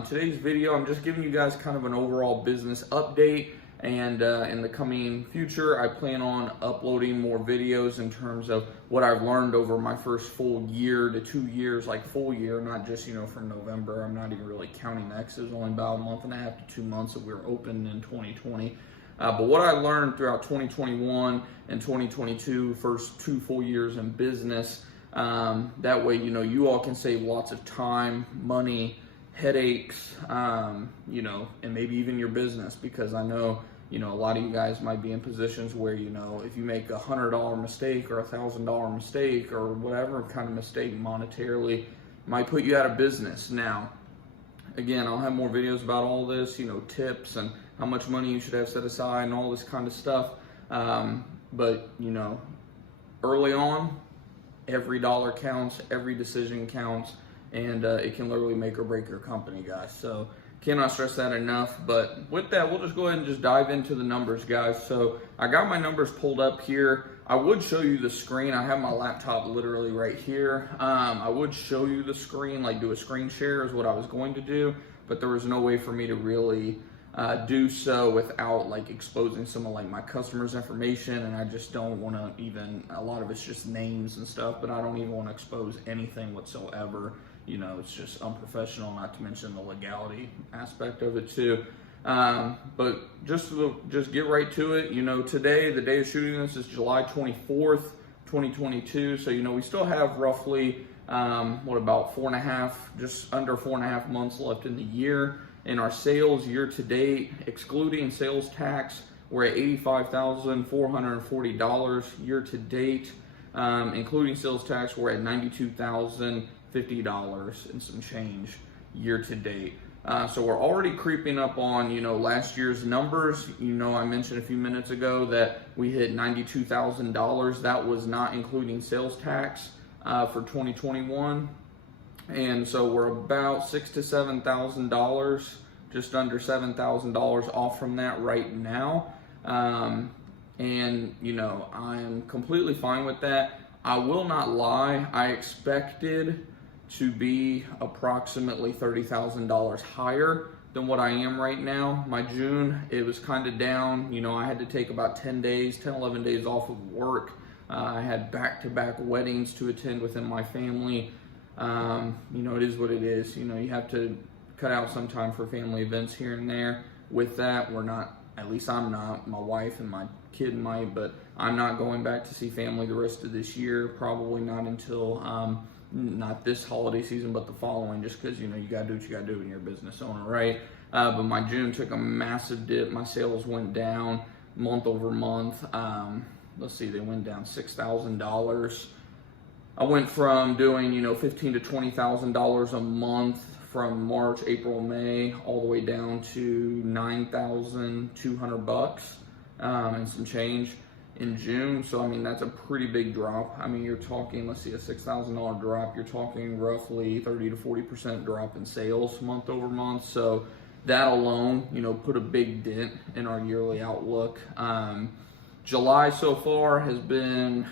Today's video, I'm just giving you guys kind of an overall business update, and in the coming future, I plan on uploading more videos in terms of what I've learned over my first full year to 2 years, like full year, not just, from November. I'm not even really counting that because it was only about a month and a half to 2 months that we were open in 2020. But what I learned throughout 2021 and 2022, first 2 full years in business, that way, you all can save lots of time, money, headaches, and maybe even your business, because I know, a lot of you guys might be in positions where, if you make $100 mistake or $1,000 mistake or whatever kind of mistake monetarily, might put you out of business. Now, again, I'll have more videos about all this, tips and how much money you should have set aside and all this kind of stuff. But, early on, every dollar counts, every decision counts, and it can literally make or break your company, guys. So cannot stress that enough. But with that, we'll just go ahead and just dive into the numbers, guys. So I got my numbers pulled up here. I would show you the screen. I have my laptop literally right here. I would show you the screen, like do a screen share is what I was going to do, but there was no way for me to really do so without like exposing some of like my customers' information, and I just don't want to even, a lot of it's just names and stuff, but I don't even want to expose anything whatsoever. It's just unprofessional, not to mention the legality aspect of it too. But just get right to it. Today, the day of shooting this is July 24th, 2022. So, we still have roughly, about 4.5, just under 4.5 months left in the year. In our sales year to date, excluding sales tax, we're at $85,440 year to date. Including sales tax, we're at $92,050 and some change year to date. So we're already creeping up on, last year's numbers. I mentioned a few minutes ago that we hit $92,000. That was not including sales tax for 2021. And so we're about $6,000 to $7,000, just under $7,000 off from that right now. And, I'm completely fine with that. I will not lie, I expected to be approximately $30,000 higher than what I am right now. My June, it was kind of down. I had to take about 10, 11 days off of work. I had back-to-back weddings to attend within my family. It is what it is. You have to cut out some time for family events here and there. With that, we're not, at least I'm not, my wife and my kid might, but I'm not going back to see family the rest of this year. Probably not until, not this holiday season, but the following, just because, you gotta do what you gotta do when you're a business owner, right? But my June took a massive dip. My sales went down month over month. Let's see, they went down $6,000. I went from doing, $15,000 to $20,000 a month from March, April, May, all the way down to $9,200 and some change in June. So, that's a pretty big drop. You're talking, let's see, a $6,000 drop. You're talking roughly 30 to 40% drop in sales month over month. So that alone, put a big dent in our yearly outlook. July so far has been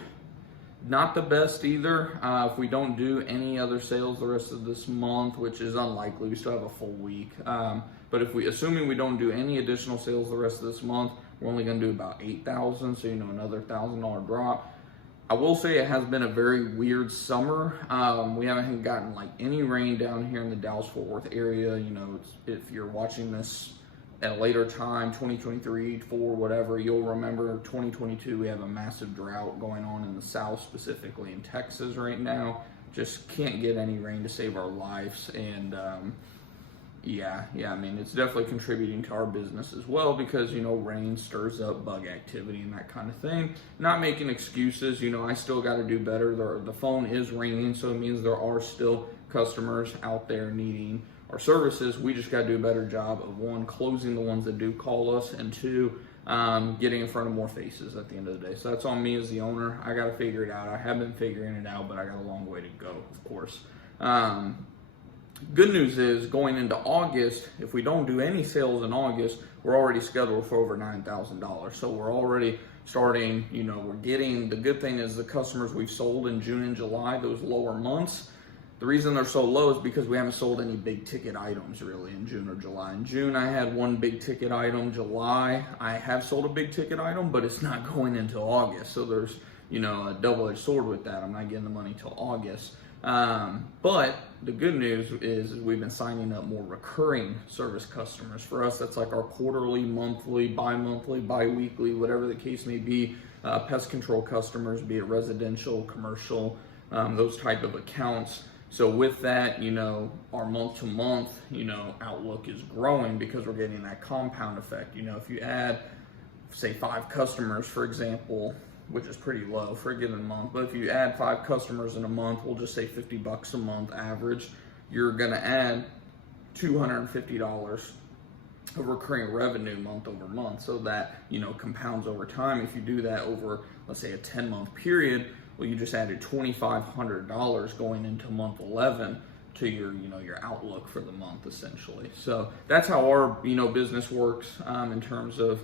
not the best either. If we don't do any other sales the rest of this month, which is unlikely, we still have a full week. But assuming we don't do any additional sales the rest of this month, we're only going to do about $8,000, so another $1,000 drop. I will say it has been a very weird summer. We haven't gotten like any rain down here in the Dallas-Fort Worth area. If you're watching this at a later time, 2023, 4, whatever, you'll remember 2022, we have a massive drought going on in the South, specifically in Texas right now. Just can't get any rain to save our lives. And it's definitely contributing to our business as well, because, rain stirs up bug activity and that kind of thing. Not making excuses, I still got to do better. The phone is ringing, so it means there are still customers out there needing our services. We just got to do a better job of, 1, closing the ones that do call us, and 2, getting in front of more faces at the end of the day. So that's on me as the owner. I got to figure it out. I have been figuring it out, but I got a long way to go, of course. Good news is, going into August, if we don't do any sales in August, we're already scheduled for over $9,000. So we're already starting, we're getting, the good thing is the customers we've sold in June and July, those lower months, The reason they're so low is because we haven't sold any big ticket items really in June or July. In June, I had one big ticket item. July, I have sold a big ticket item, but it's not going until August. So there's, a double-edged sword with that. I'm not getting the money till August. But the good news is we've been signing up more recurring service customers. For us, that's like our quarterly, monthly, bi-monthly, bi-weekly, whatever the case may be, pest control customers, be it residential, commercial, those type of accounts. So with that, our month to month, outlook is growing because we're getting that compound effect. If you add, say, 5 customers, for example, which is pretty low for a given month, but if you add 5 customers in a month, we'll just say $50 a month average, you're gonna add $250 of recurring revenue month over month. So that, compounds over time. If you do that over, let's say, a 10-month period, well, you just added $2,500 going into month 11 to your, your outlook for the month, essentially. So that's how our, business works in terms of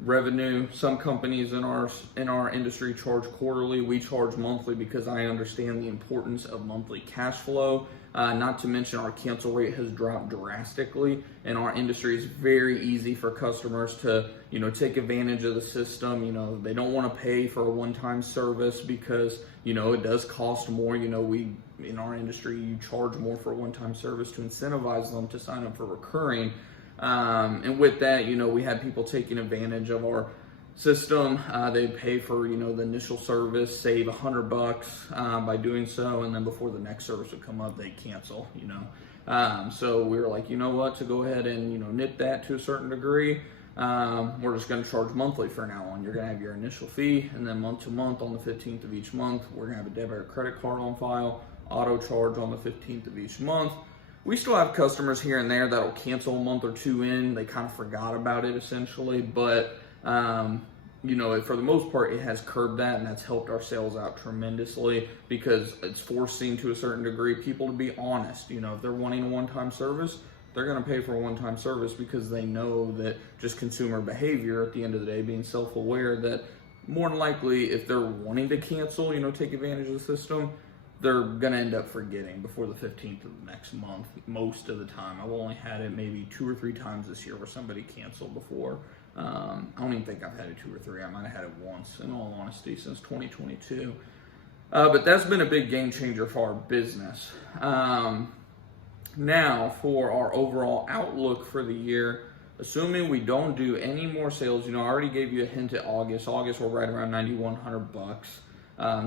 revenue. Some companies in our industry charge quarterly. We charge monthly because I understand the importance of monthly cash flow. Not to mention our cancel rate has dropped drastically. In our industry, it's very easy for customers to, take advantage of the system. They don't want to pay for a one-time service because, it does cost more. We, in our industry, you charge more for a one-time service to incentivize them to sign up for recurring. And with that, we had people taking advantage of our system. They pay for, the initial service, save $100 by doing so, and then before the next service would come up, they cancel. So we were like, to go ahead and nip that to a certain degree. We're just going to charge monthly for now on. You're going to have your initial fee, and then month to month on the 15th of each month, we're going to have a debit or credit card on file, auto charge on the 15th of each month. We still have customers here and there that'll cancel a month or 2 in. They kind of forgot about it essentially, but for the most part, it has curbed that, and that's helped our sales out tremendously because it's forcing, to a certain degree, people to be honest. If they're wanting a one-time service, they're going to pay for a one-time service because they know that just consumer behavior at the end of the day, being self-aware that more than likely, if they're wanting to cancel, take advantage of the system, they're going to end up forgetting before the 15th of the next month most of the time. I've only had it maybe 2 or 3 times this year where somebody canceled before. I don't even think I've had it 2 or 3. I might have had it once, in all honesty, since 2022. But that's been a big game changer for our business. Now, for our overall outlook for the year, assuming we don't do any more sales, I already gave you a hint at August. August, we're right around $9,100.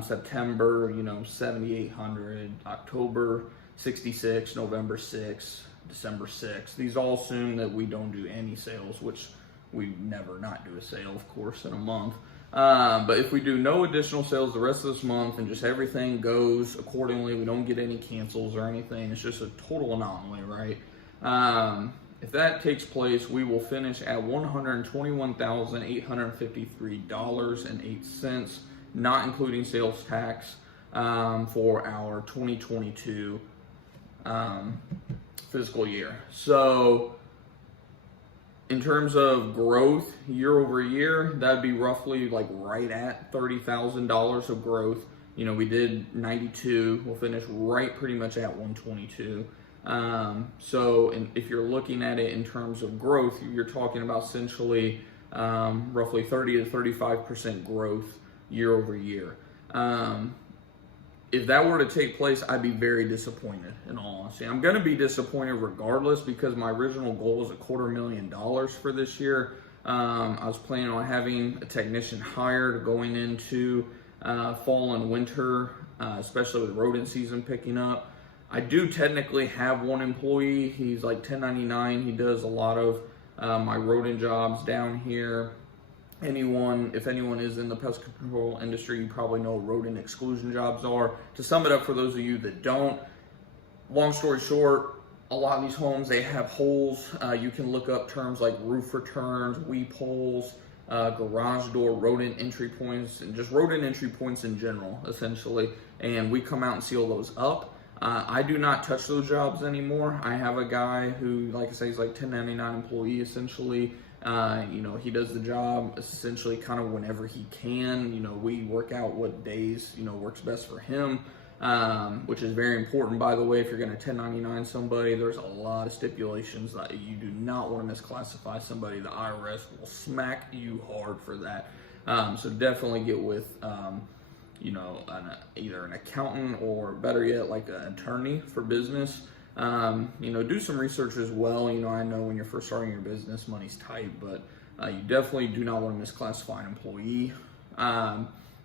September, $7,800. October, $66. November, $6. December, $6. These all assume that we don't do any sales, which we never not do a sale, of course, in a month. But if we do no additional sales the rest of this month and just everything goes accordingly, we don't get any cancels or anything, it's just a total anomaly, right? If that takes place, we will finish at $121,853.08, not including sales tax, for our 2022 fiscal year. So in terms of growth year over year, that'd be roughly like right at $30,000 of growth. We did 92. We'll finish right pretty much at 122. So if you're looking at it in terms of growth, you're talking about essentially roughly 30 to 35% growth year over year. If that were to take place, I'd be very disappointed, in all honesty. I'm going to be disappointed regardless because my original goal was $250,000 for this year. I was planning on having a technician hired going into fall and winter, especially with rodent season picking up. I do technically have one employee. He's like 1099. He does a lot of my rodent jobs down here. If anyone is in the pest control industry, you probably know what rodent exclusion jobs are. To sum it up for those of you that don't, long story short, a lot of these homes, they have holes. You can look up terms like roof returns, weep holes, garage door, rodent entry points, and just rodent entry points in general, essentially. And we come out and seal those up. I do not touch those jobs anymore. I have a guy who, like I say, he's like 1099 employee, essentially. He does the job essentially kind of whenever he can. We work out what days, works best for him. which is very important, by the way. If you're going to 1099 somebody, there's a lot of stipulations that you do not want to misclassify somebody. The IRS will smack you hard for that. So definitely get with, either an accountant or better yet, like an attorney for business. Do some research as well. I know when you're first starting your business, money's tight, but you definitely do not want to misclassify an employee.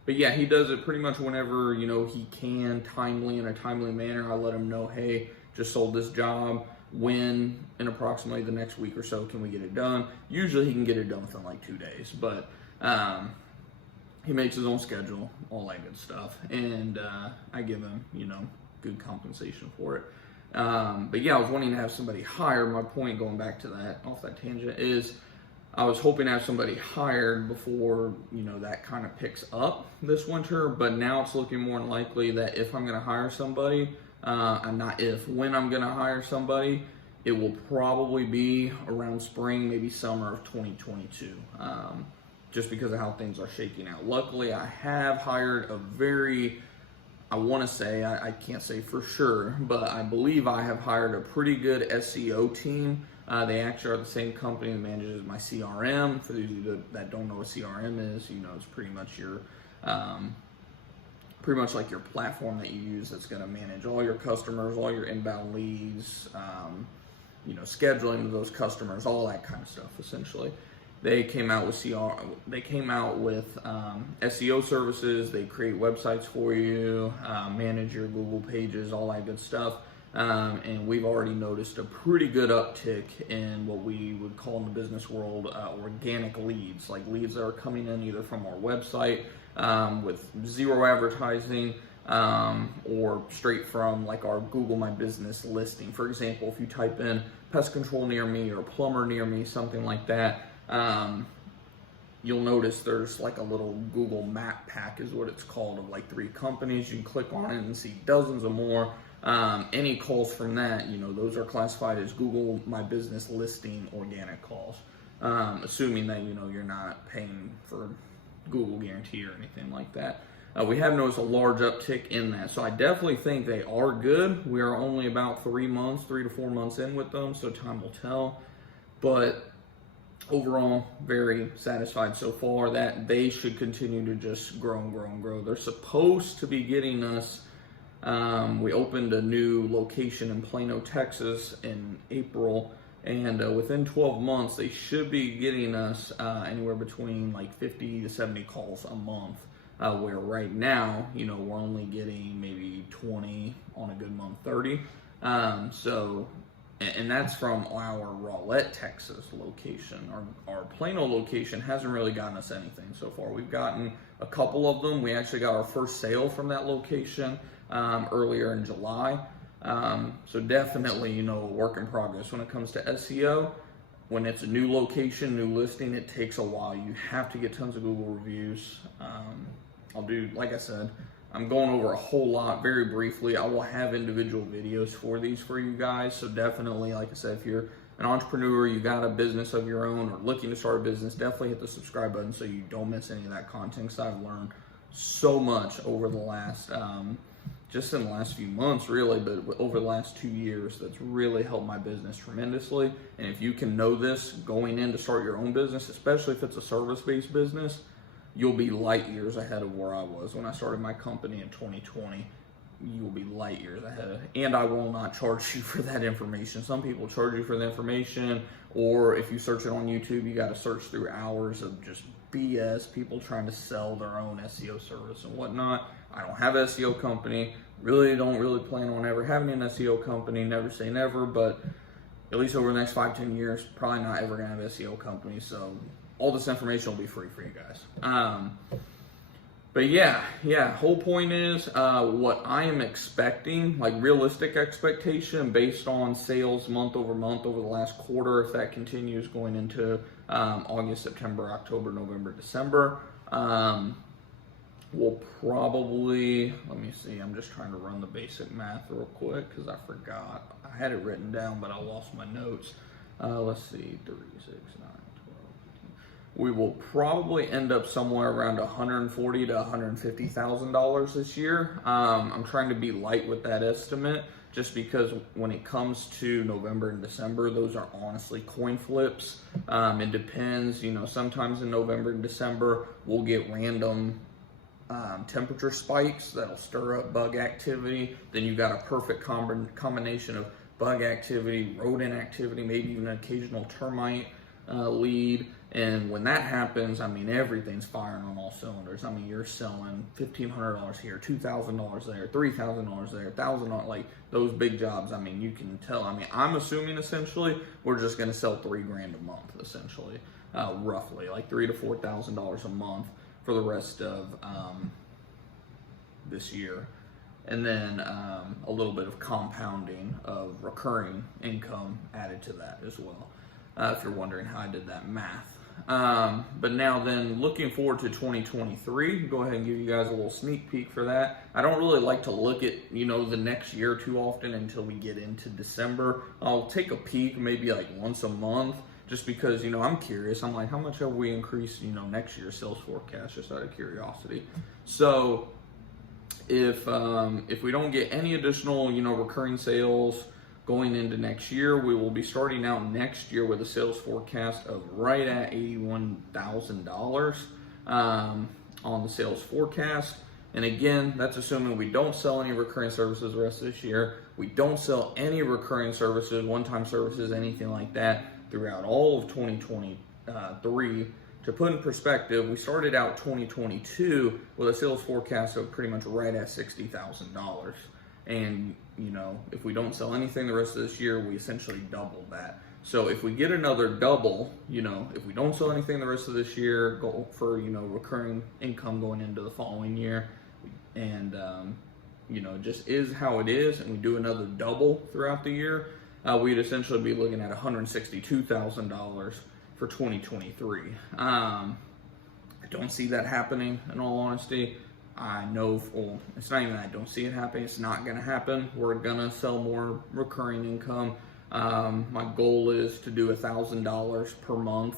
But yeah, he does it pretty much whenever, he can, in a timely manner. I let him know, hey, just sold this job. When in approximately the next week or so can we get it done? Usually he can get it done within like 2 days, but he makes his own schedule, all that good stuff. And I give him, good compensation for it. But yeah, I was wanting to have somebody hired. My point, going back to that, off that tangent, is I was hoping to have somebody hired before, that kind of picks up this winter, but now it's looking more than likely that if I'm going to hire somebody, when I'm going to hire somebody, it will probably be around spring, maybe summer of 2022, just because of how things are shaking out. Luckily, I have hired I can't say for sure, but I believe I have hired a pretty good SEO team. They actually are the same company that manages my CRM. For those of you that don't know what CRM is, it's pretty much like your platform that you use that's going to manage all your customers, all your inbound leads, scheduling those customers, all that kind of stuff. Essentially, they came out with SEO services. They create websites for you, manage your Google pages, all that good stuff. And we've already noticed a pretty good uptick in what we would call in the business world organic leads, like leads that are coming in either from our website with zero advertising or straight from like our Google My Business listing. For example, if you type in pest control near me or plumber near me, something like that, you'll notice there's like a little Google map pack is what it's called, of like 3 companies. You can click on it and see dozens of more. Any calls from that, those are classified as Google My Business listing organic calls, assuming that, you're not paying for Google guarantee or anything like that. We have noticed a large uptick in that. So I definitely think they are good. We are only about 3 to 4 months in with them, so time will tell. But overall, very satisfied so far that they should continue to just grow and grow and grow. They're supposed to be getting us, we opened a new location in Plano, Texas in April, and within 12 months, they should be getting us anywhere between like 50 to 70 calls a month, where right now, we're only getting maybe 20, on a good month, 30. And that's from our Rowlett, Texas location. Our Plano location hasn't really gotten us anything so far. We've gotten a couple of them. We actually got our first sale from that location earlier in July. So definitely, a work in progress when it comes to SEO. When it's a new location, new listing, it takes a while. You have to get tons of Google reviews. Like I said, I'm going over a whole lot very briefly. I will have individual videos for these for you guys. So definitely, like I said, if you're an entrepreneur, you got a business of your own or looking to start a business, definitely hit the subscribe button so you don't miss any of that content, because I've learned so much over the last, just in the last few months really, but over the last 2 years, that's really helped my business tremendously. And if you can know this going in to start your own business, especially if it's a service-based business, you'll be light years ahead of where I was when I started my company in 2020. You will be light years ahead. And I will not charge you for that information. Some people charge you for the information, or if you search it on YouTube, you got to search through hours of just BS, people trying to sell their own SEO service and whatnot. I don't have an SEO company. Don't plan on ever having an SEO company. Never say never, but at least over the next 5-10 years, probably not ever gonna have an SEO company. So all this information will be free for you guys. But yeah, whole point is what I am expecting, like realistic expectation based on sales month over month over the last quarter, if that continues going into August, September, October, November, December. We'll probably, let me see, I'm just trying to run the basic math real quick because I forgot. I had it written down, but I lost my notes. Let's see, 3, 6, 9, 12, 15. we will probably end up somewhere around $140,000 to $150,000 this year. I'm trying to be light with that estimate, just because when it comes to November and December, those are honestly coin flips. It depends, sometimes in November and December, we'll get random temperature spikes that'll stir up bug activity. Then you got a perfect combination of bug activity, rodent activity, maybe even an occasional termite lead. And when that happens, everything's firing on all cylinders. You're selling $1,500 here, $2,000 there, $3,000 there, $1,000, like those big jobs. You can tell. I'm assuming essentially we're just going to sell $3,000 a month, essentially, roughly, like $3,000 to $4,000 a month for the rest of this year. And then a little bit of compounding of recurring income added to that as well, if you're wondering how I did that math. But now then, looking forward to 2023, go ahead and give you guys a little sneak peek for that. I don't really like to look at, the next year too often until we get into December. I'll take a peek maybe like once a month, just because, I'm curious. I'm like, how much have we increased, next year's sales forecast, just out of curiosity. So if we don't get any additional, recurring sales going into next year, we will be starting out next year with a sales forecast of right at $81,000 on the sales forecast. And again, that's assuming we don't sell any recurring services the rest of this year. We don't sell any recurring services, one-time services, anything like that throughout all of 2023. To put in perspective, we started out 2022 with a sales forecast of pretty much right at $60,000. And, if we don't sell anything the rest of this year, we essentially double that. So if we get another double, if we don't sell anything the rest of this year, go for, recurring income going into the following year, and, it just is how it is, and we do another double throughout the year, we'd essentially be looking at $162,000 for 2023. I don't see that happening, in all honesty. I know, it's not even that I don't see it happening, it's not going to happen. We're going to sell more recurring income. My goal is to do $1,000 per month.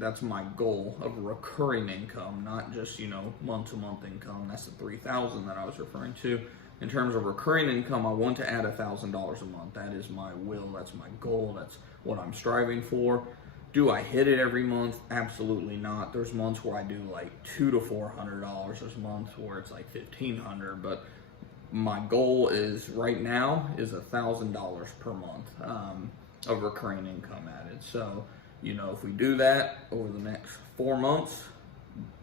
That's my goal of recurring income, not just, month-to-month income. That's the $3,000 that I was referring to. In terms of recurring income, I want to add $1,000 a month. That is my will, that's my goal, that's what I'm striving for. Do I hit it every month? Absolutely not. There's months where I do like $200 to $400. There's months where it's like $1,500. But my goal is right now is $1,000 per month of recurring income added. So, if we do that over the next 4 months,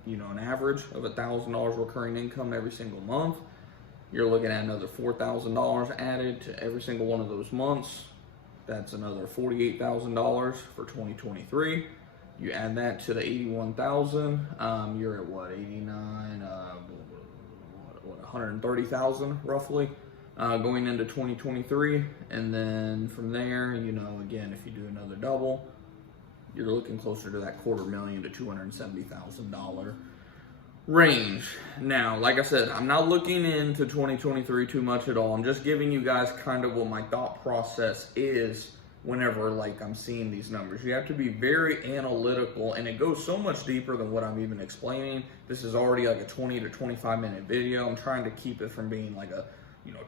an average of $1,000 recurring income every single month, you're looking at another $4,000 added to every single one of those months. That's another $48,000 for 2023. You add that to the 81,000, you're at what, 89, 130,000 roughly going into 2023. And then from there, again, if you do another double, you're looking closer to that $250,000 to $270,000 range. Now, like I said, I'm not looking into 2023 too much at all. I'm just giving you guys kind of what my thought process is whenever I'm seeing these numbers. You have to be very analytical, and it goes so much deeper than what I'm even explaining. This is already like a 20 to 25 minute video. I'm trying to keep it from being like a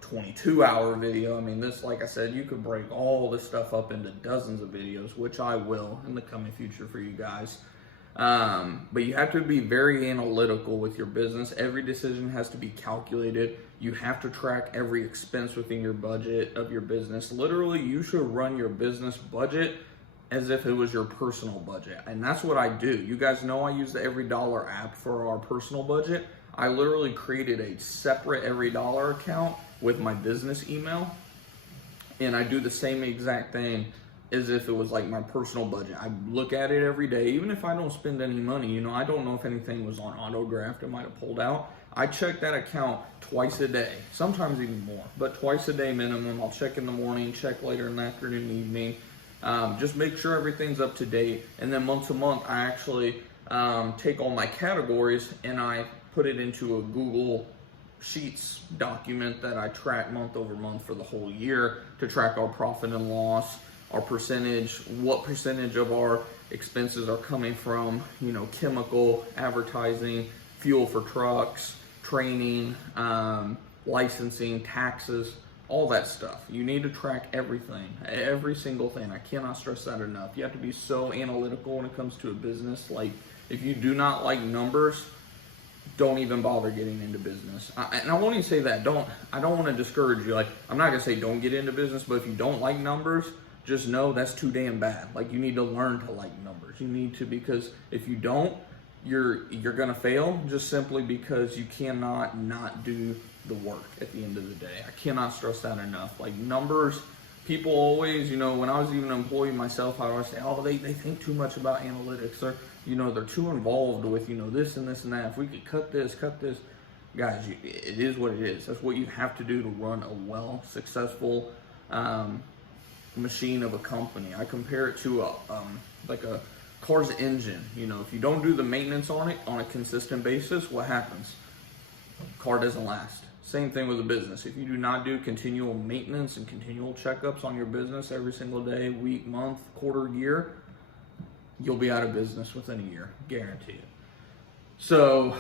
22-hour video. This, like I said, you could break all this stuff up into dozens of videos, which I will in the coming future for you guys. But you have to be very analytical with your business. Every decision has to be calculated. You have to track every expense within your budget of your business. Literally, you should run your business budget as if it was your personal budget. And that's what I do. You guys know I use the Every Dollar app for our personal budget. I literally created a separate Every Dollar account with my business email. And I do the same exact thing as if it was like my personal budget. I look at it every day, even if I don't spend any money. I don't know if anything was on autograph, it might have pulled out. I check that account twice a day, sometimes even more, but twice a day minimum. I'll check in the morning, check later in the afternoon, evening, just make sure everything's up to date. And then month to month, I actually take all my categories and I put it into a Google Sheets document that I track month over month for the whole year to track our profit and loss, our percentage, what percentage of our expenses are coming from, chemical, advertising, fuel for trucks, training, licensing, taxes, all that stuff. You need to track everything, every single thing. I cannot stress that enough. You have to be so analytical when it comes to a business. Like, if you do not like numbers, don't even bother getting into business. And I won't even say that. I don't want to discourage you. Like, I'm not gonna say don't get into business, but if you don't like numbers, just know that's too damn bad. Like, you need to learn to like numbers. You need to, because if you don't, you're gonna fail, just simply because you cannot not do the work at the end of the day. I cannot stress that enough. Like, numbers, people always, when I was even an employee myself, I always say, oh, they think too much about analytics. They're too involved with, this and this and that. If we could cut this. Guys, it is what it is. That's what you have to do to run a well, successful machine of a company. I compare it to like a car's engine. If you don't do the maintenance on it on a consistent basis, what happens? Car doesn't last. Same thing with a business. If you do not do continual maintenance and continual checkups on your business every single day, week, month, quarter, year, you'll be out of business within a year, guarantee it. So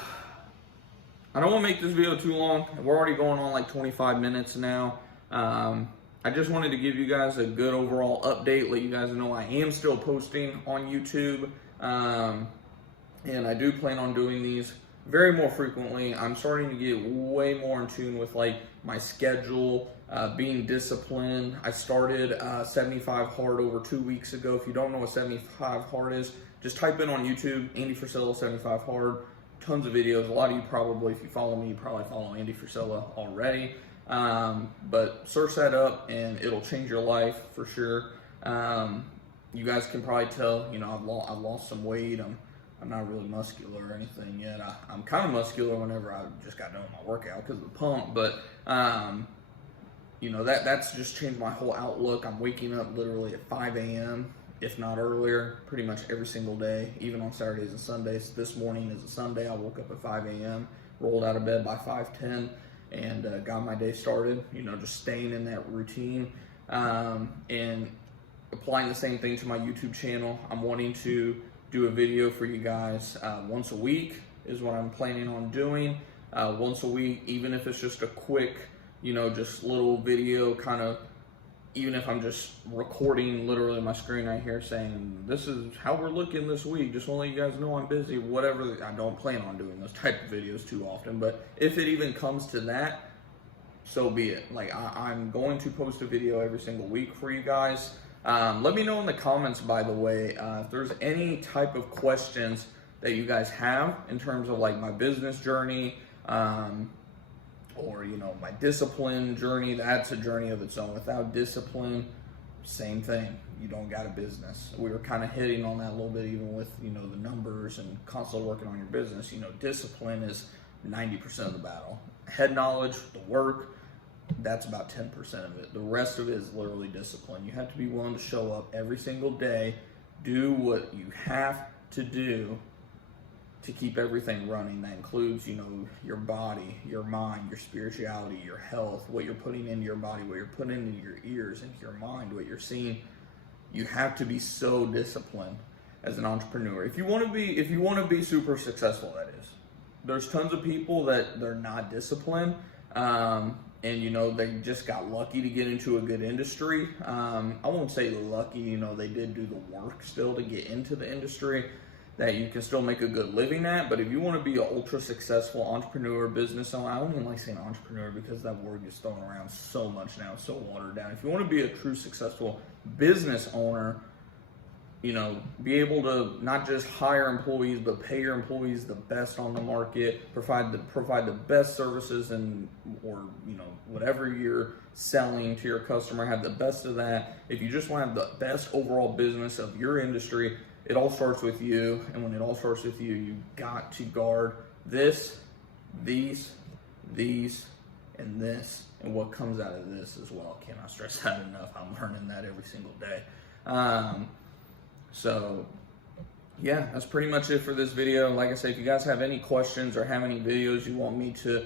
I don't want to make this video too long. We're already going on like 25 minutes now. I just wanted to give you guys a good overall update, let you guys know I am still posting on YouTube, and I do plan on doing these very more frequently. I'm starting to get way more in tune with like my schedule, being disciplined. I started 75 hard over 2 weeks ago. If you don't know what 75 hard is, just type in on YouTube, Andy Frisella 75 hard. Tons of videos. A lot of you probably, if you follow me, you probably follow Andy Frisella already. But search that up and it'll change your life for sure. You guys can probably tell, I've lost some weight. I'm not really muscular or anything yet. I'm kind of muscular whenever I just got done with my workout because of the pump, but that's just changed my whole outlook. I'm waking up literally at 5 a.m. if not earlier, pretty much every single day, even on Saturdays and Sundays. This morning is a Sunday. I woke up at 5 a.m., rolled out of bed by 5:10, and got my day started. Just staying in that routine and applying the same thing to my YouTube channel. I'm wanting to do a video for you guys once a week is what I'm planning on doing. Once a week, even if it's just a quick, just little video, kind of, even if I'm just recording literally my screen right here saying, this is how we're looking this week, just want to let you guys know I'm busy, whatever. I don't plan on doing those type of videos too often, but if it even comes to that, so be it. Like, I'm going to post a video every single week for you guys. Let me know in the comments, by the way, if there's any type of questions that you guys have in terms of like my business journey, or my discipline journey. That's a journey of its own. Without discipline, same thing. You don't got a business. We were kind of hitting on that a little bit, even with the numbers and constantly working on your business. Discipline is 90% of the battle. Head knowledge, the work, that's about 10% of it. The rest of it is literally discipline. You have to be willing to show up every single day, do what you have to do to keep everything running. That includes, your body, your mind, your spirituality, your health, what you're putting into your body, what you're putting into your ears, into your mind, what you're seeing. You have to be so disciplined as an entrepreneur. If you want to be super successful, that is. There's tons of people that they're not disciplined, and they just got lucky to get into a good industry. I won't say lucky, they did do the work still to get into the industry that you can still make a good living at. But if you want to be an ultra successful entrepreneur, business owner, I don't even like saying entrepreneur because that word gets thrown around so much now, it's so watered down. If you want to be a true successful business owner, be able to not just hire employees, but pay your employees the best on the market, provide the best services or whatever you're selling to your customer, have the best of that. If you just want to have the best overall business of your industry, it all starts with you. And when it all starts with you, you got to guard this, these, and this, and what comes out of this as well. Cannot stress that enough. I'm learning that every single day. So yeah, that's pretty much it for this video. Like I said, if you guys have any questions or have any videos you want me to,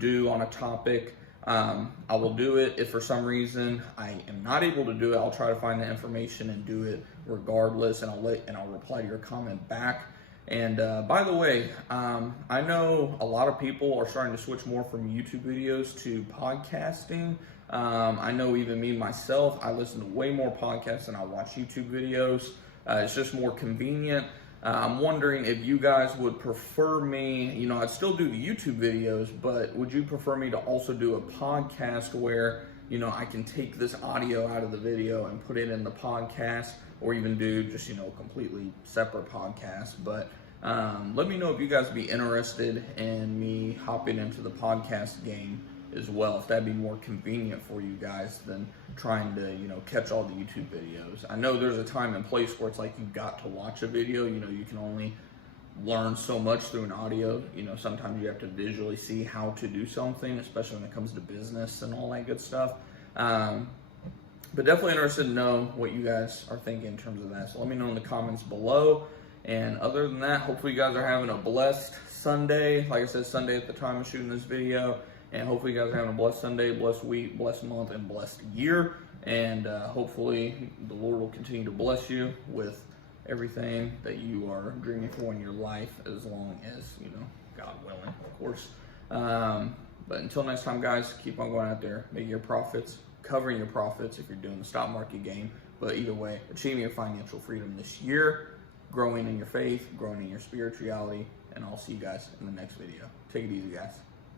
do on a topic, I will do it. If for some reason I am not able to do it, I'll try to find the information and do it regardless, and I'll reply to your comment back. And by the way, I know a lot of people are starting to switch more from YouTube videos to podcasting. I know even me myself, I listen to way more podcasts than I watch YouTube videos. It's just more convenient. I'm wondering if you guys would prefer me, I'd still do the YouTube videos, but would you prefer me to also do a podcast where, I can take this audio out of the video and put it in the podcast, or even do just, completely separate podcasts. But let me know if you guys would be interested in me hopping into the podcast game as well, if that'd be more convenient for you guys than trying to, catch all the YouTube videos. I know there's a time and place where it's like you've got to watch a video, you can only learn so much through an audio. Sometimes you have to visually see how to do something, especially when it comes to business and all that good stuff. But definitely interested to know what you guys are thinking in terms of that. So let me know in the comments below. And other than that, hopefully you guys are having a blessed Sunday. Like I said, Sunday at the time of shooting this video. And hopefully you guys are having a blessed Sunday, blessed week, blessed month, and blessed year. And hopefully the Lord will continue to bless you with everything that you are dreaming for in your life, as long as, God willing, of course. But until next time, guys, keep on going out there, making your profits, covering your profits if you're doing the stock market game. But either way, achieving your financial freedom this year, growing in your faith, growing in your spirituality, and I'll see you guys in the next video. Take it easy, guys.